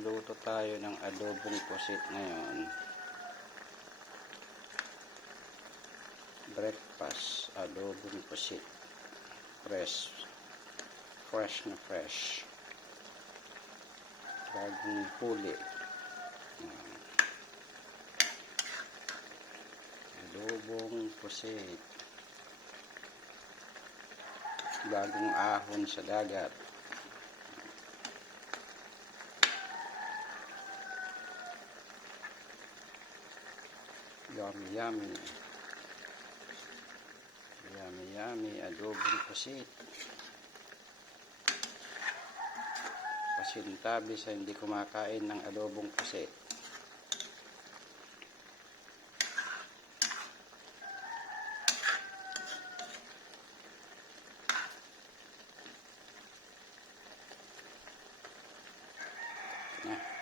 Luto tayo ng adobong pusit ngayon. Breakfast, adobong pusit. Fresh. Fresh na fresh. Bagong huli. Adobong pusit. Bagong ahon sa dagat. Yummy, yummy. Yummy, yummy. Adobong pusit. Pasintabi sa hindi kumakain ng adobong pusit. Na.